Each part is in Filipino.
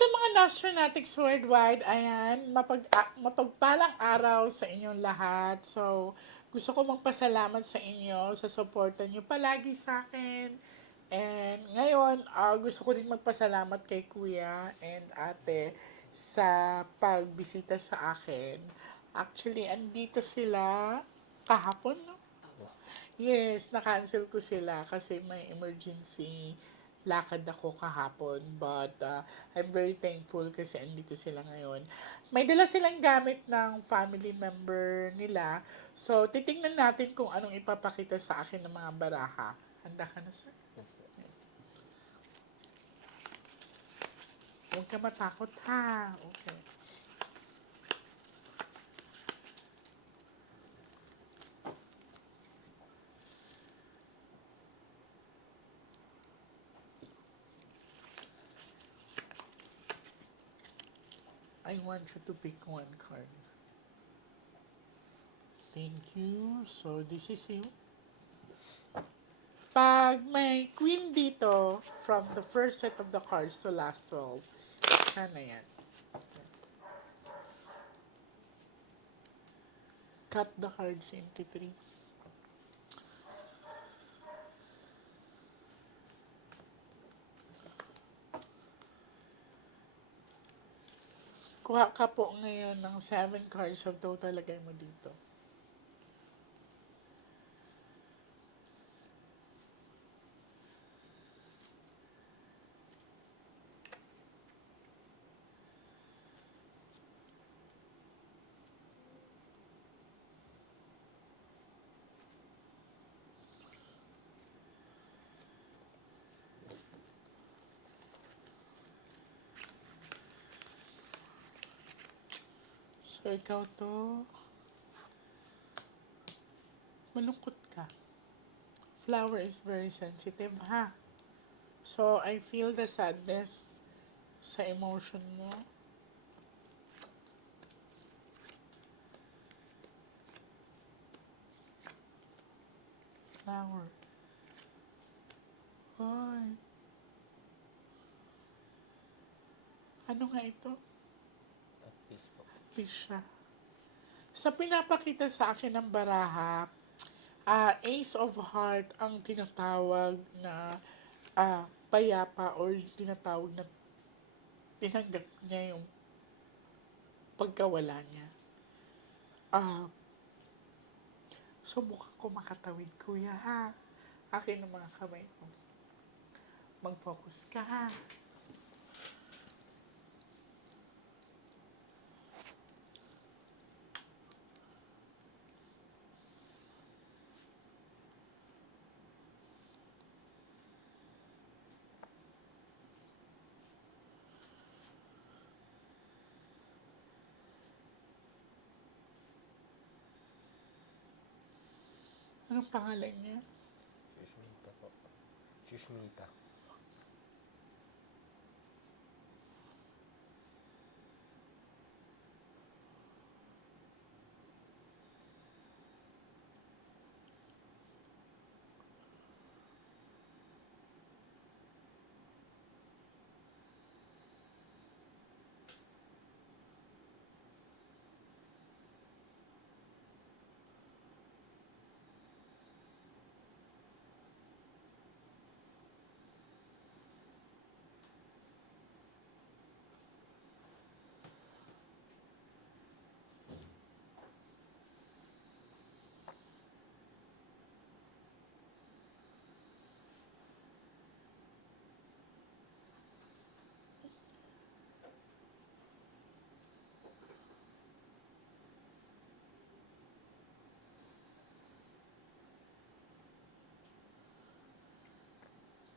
sa mga Nostronatics worldwide, ayan, mapagpalang araw sa inyong lahat. So, gusto ko magpasalamat sa inyo sa suporta nyo palagi sa akin. And ngayon, gusto ko din magpasalamat kay Kuya and Ate sa pagbisita sa akin. Actually, andito sila kahapon, no? Yes. Yes, na-cancel ko sila kasi may emergency lakad ako kahapon. But I'm very thankful kasi andito sila ngayon. May dala silang gamit ng family member nila. So, titingnan natin kung anong ipapakita sa akin ng mga baraha. Handa ka na, sir? Yes po. Huwag ka matakot, ha? Okay. I want you to pick one card. Thank you. So, this is you. Pag may queen dito, from the first set of the cards to last 12, sana yan. Cut the cards into three. Kuha ka po ngayon ng 7 cards of total, lagay mo dito. So, ikaw to, malungkot ka. Flower is very sensitive, ha? So, I feel the sadness sa emotion mo. Flower. Hoy. Ano nga ito? At peace po. Fish siya. Sa pinapakita sa akin ng baraha, Ace of Heart ang tinatawag na payapa or tinatawag na tinanggap niya yung pagkawala niya. Ah, subukan ko makatawid, kuya, ha? Akin ang mga kamay mo. Mag-focus ka, ha? Anong pangalan niya? Shishmita po. Shishmita.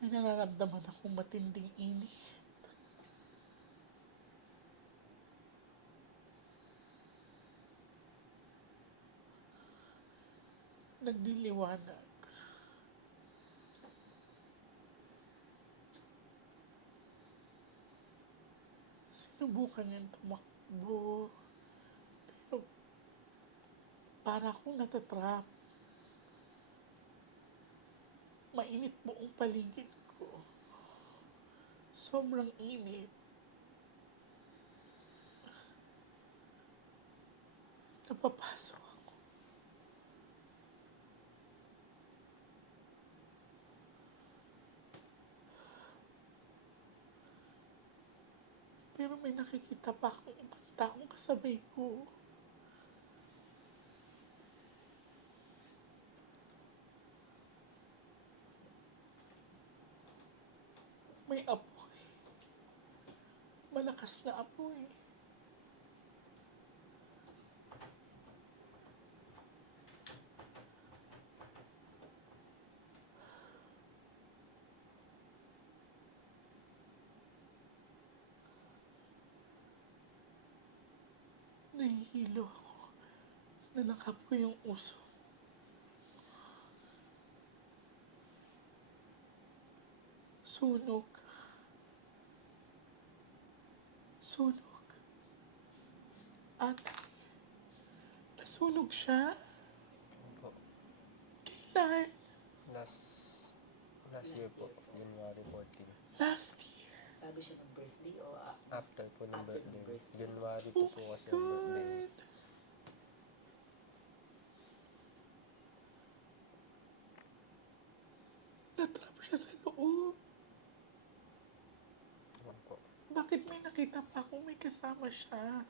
May nararamdaman akong matinding init. Nagliliwanag. Sinubukan niyang tumakbo. Pero para akong natatrap. Mainit buong paligid ko. Sobrang init. papasok ako. Pero may nakikita pa akong ibang taong kasabay ko. May apoy. Malakas na apoy. Nahihilo ako. Nalakap ko yung uso. Sunog. Sunog. At nasunog siya. Opo. Kailan? Last year po, January 14. Last year. Bago siya mag-birthday o After po ng After ng birthday. birthday. January Oh po my kasi ang birthday. God. Natrap siya sa loob. Opo. Bakit may nakita pa ako may kasama siya?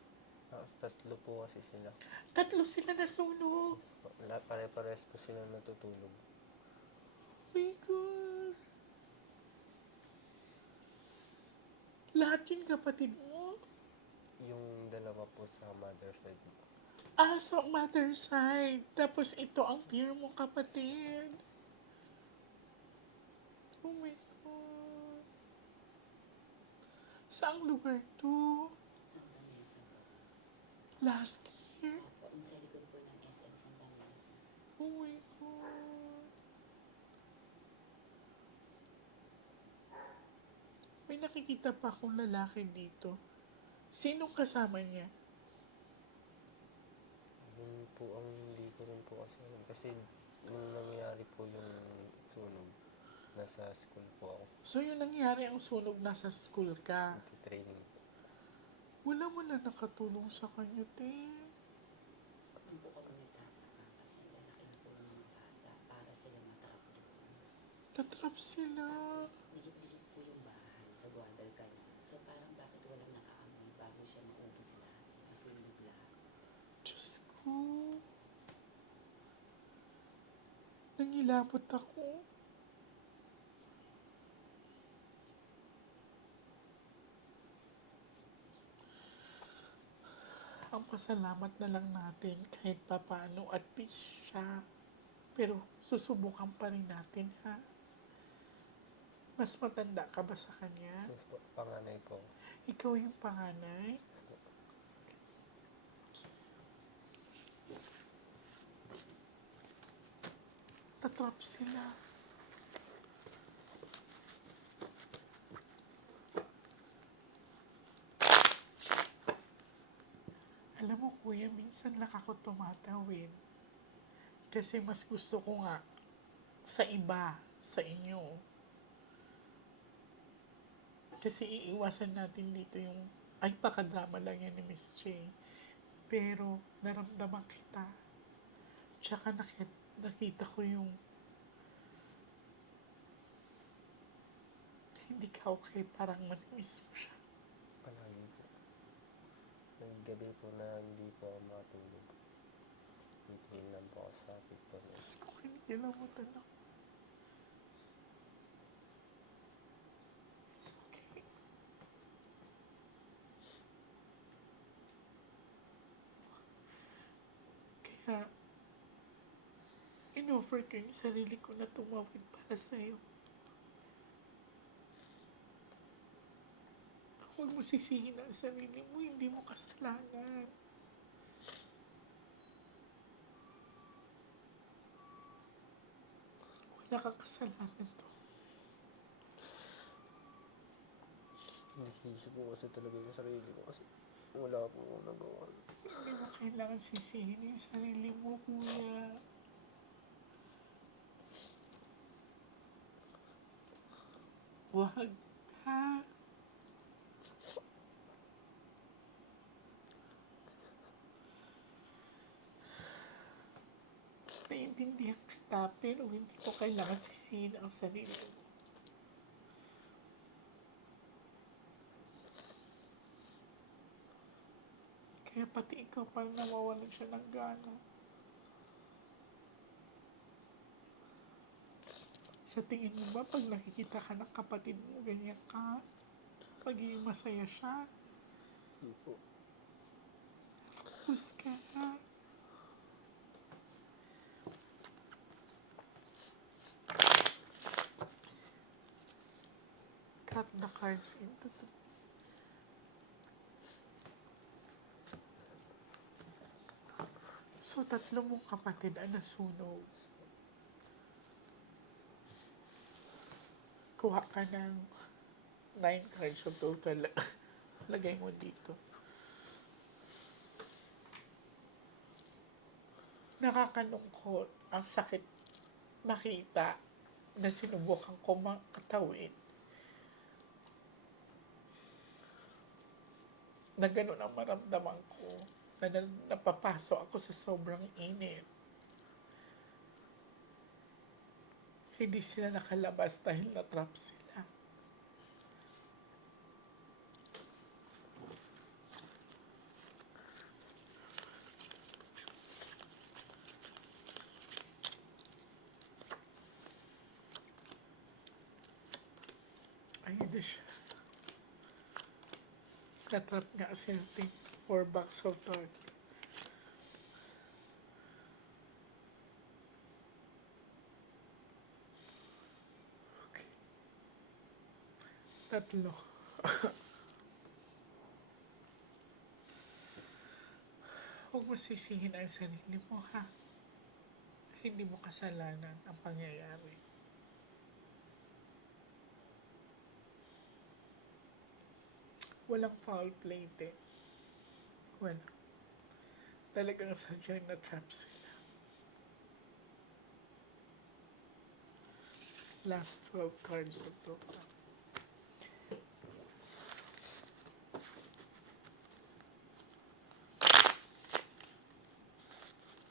Tapos tatlo po kasi sila. Tatlo sila nasunog. Pare-pares po sila natutulog. Oh my God. Lahat yun kapatid mo? Yung dalawa po sa mother side po. Ah, so mother side. Tapos ito ang peer mo kapatid. Oh my God. Saang lugar to? Santa Mesa po. Last year? Opo, yung sa likod po ng SM Santa Mesa. Oh my God. May nakikita pa akong lalaki dito. Sinong kasama niya? Yun po ang hindi ko rin po kasi alam. Kasi nung nangyari po yung sunog, nasa school po ako. So yung nangyari ang sunog nasa school ka. Training po. Wala mo na nakatulong sa kanya, te. Doon po kami nagtataka kasi lalaki na po ng mga bata para sila matrap dito. Natrap sila. Tapos dikit-dikit po yung bahay sa Guadalcanal. So parang bakit walang nakaamoy bago siya maubos lahat, masunog lahat. Diyos ko. Nangilapot ako. Ang pasalamat na lang natin kahit papaano at peace siya. Pero susubukan pa rin natin, ha? Mas matanda ka ba sa kanya? Tapos po, panganay po. Ikaw yung panganay? Tapos po, Tatrap sila. Alam mo, kuya, minsan lang ako tumatawid. Kasi mas gusto ko nga sa iba, sa inyo. Kasi iiwasan natin dito yung, ay, pakadrama lang yan ni Miss J. Pero, naramdaman kita. Tsaka nakita ko yung hindi ka okay, parang manimiss mo siya. palagi po. May gabi po na hindi po ako makatulog. Titingin lang po ako sa picture niya. Diyos ko, kinikilamutan ako. It's okay. Kaya, in-offer ko yung sarili ko na tumawid para sa'yo. Huwag mo sisihin ang sarili mo, hindi mo kasalanan. Wala kang kasalanan to. Nagsisi po kasi talaga yung sarili ko kasi wala po akong nagawa. Hindi mo kailangan sisihin yung sarili mo, kuya. Wag, ha? naiintindihan kita, pero hindi ko kailangan sisihin ang sarili mo. Kaya pati ikaw parang nawawalan siya ng gana. Sa tingin mo ba, pag nakikita ka ng kapatid mo, ganyan ka? Pagiging masaya siya, Hindi po. focus ka na. Cut the cards into two. So, tatlo mong kapatid ang nasunog. Kuha ka ng 9 cards of total. Lagay mo dito. Nakakalungkot. Ang sakit makita na sinubukan ko makatawid. Na ganun ang maramdaman ko. Na napapasok ako sa sobrang init. Hindi sila nakalabas dahil na-trap sila. Ayun na siya. Na-trap nga kasi natin 4 bucks of torn. Okay. Tatlo. Huwag mo sisihin ang sarili mo, ha? Hindi mo kasalanan ang pangyayari. Walang foul play, te. Wala. Talagang sadyang na-trap sila. Last 12 cards of total.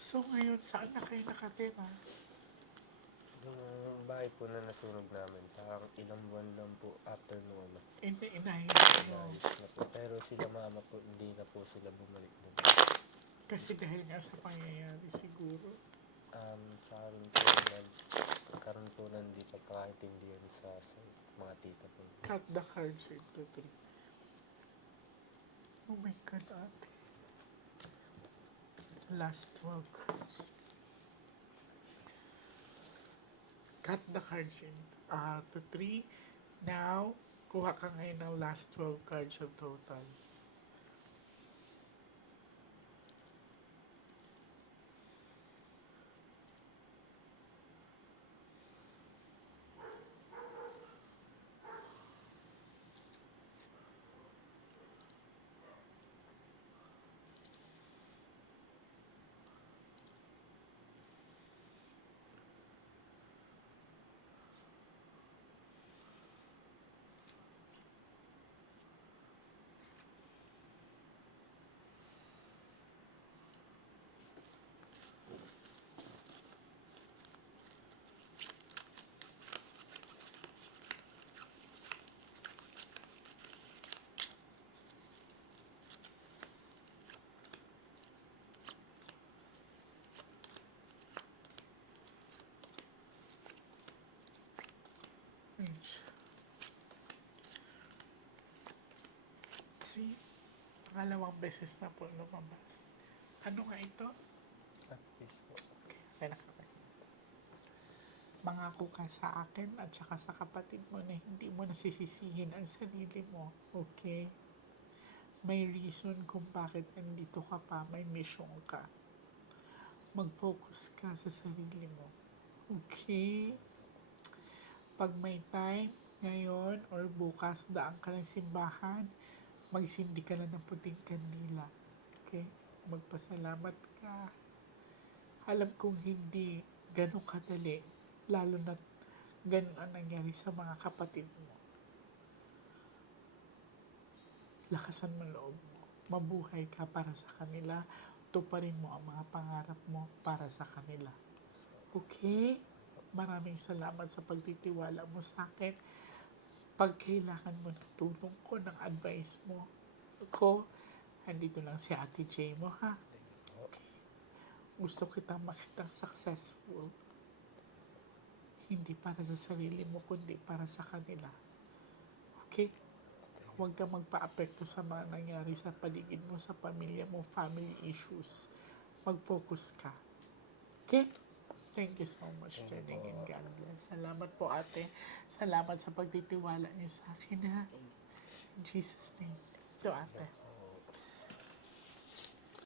So ngayon, saan na kayo nakatira? Yung bahay po na nasunog namin, parang ilang buwan lang po after nung ano. Inahin mo. Inayos na po. Pero sila mama po, hindi na po sila bumalik doon. Kasi dahil nga sa pangyayari siguro. Sa akin po, nagkaroon po ng di pagkakaintindihan sa mga tita po. Cut the cards into 3. Oh my God, ate. Last 12 cards. Cut the cards to 3. Now, kuha ka ngayon ng last 12 cards of total. See? Pangalawang beses na po lumabas. Ano nga ito? Peace po. Okay, kaya mangako ka sa akin at saka sa kapatid mo na hindi mo nasisisihin ang sarili mo. Okay? May reason kung bakit nandito ka pa. May mission ka. Mag-focus ka sa sarili mo. Okay? Pag may time, ngayon or bukas, daan ka ng simbahan, magsindi ka lang ng puting kandila. Okay? Magpasalamat ka. Alam kong hindi ganun kadali, lalo na ganun ang nangyari sa mga kapatid mo. Lakasan mo loob mo. Mabuhay ka para sa kanila. Tuparin mo ang mga pangarap mo para sa kanila. Okay? Maraming salamat sa pagtitiwala mo sa akin. Pag kailangan mo ng tulong ko, ng advice mo, andito lang si Ate J mo, ha? Okay. Gusto kitang makitang successful. Hindi para sa sarili mo, kundi para sa kanila. Okay? Huwag kang magpa-apekto sa mga nangyari sa paligid mo, sa pamilya mo, family issues. Mag-focus ka. Okay? Thank you so much, Thank you Jenny, and po. God bless. Salamat po, ate. Salamat sa pagtitiwala niyo sa akin, ha? Thank you. In Jesus' name. Thank you, ate.